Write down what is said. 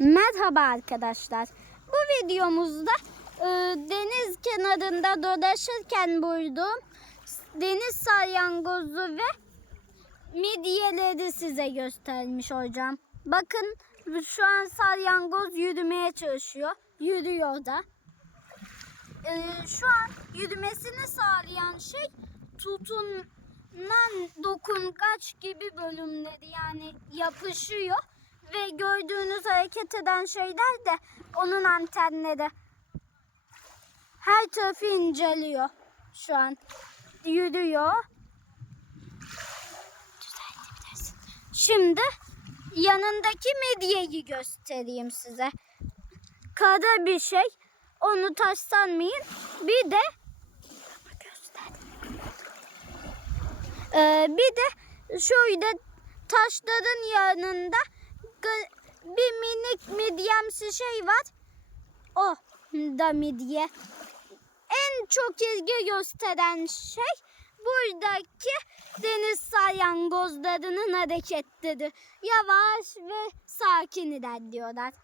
Merhaba arkadaşlar. Bu videomuzda e, deniz kenarında dolaşırken bulduğum deniz salyangozu ve midyeleri size göstermiş olacağım. Bakın şu an salyangoz yürümeye çalışıyor. Yürüyor da. E, şu an yürümesini sağlayan şey tutunan dokungaç gibi bölümleri yani yapışıyor ve gördüğünüz hareket eden şeyler de onun antenleri. Her tarafı inceliyor şu an. Yürüyor. Şimdi yanındaki medyeyi göstereyim size. Kara bir şey. Onu taş sanmayın. Bir de Ee, bir de şöyle taşların yanında bir minik midyemsi şey var. O da midye. En çok ilgi gösteren şey buradaki deniz salyangozlarının hareketleri. Yavaş ve sakin ilerliyorlar.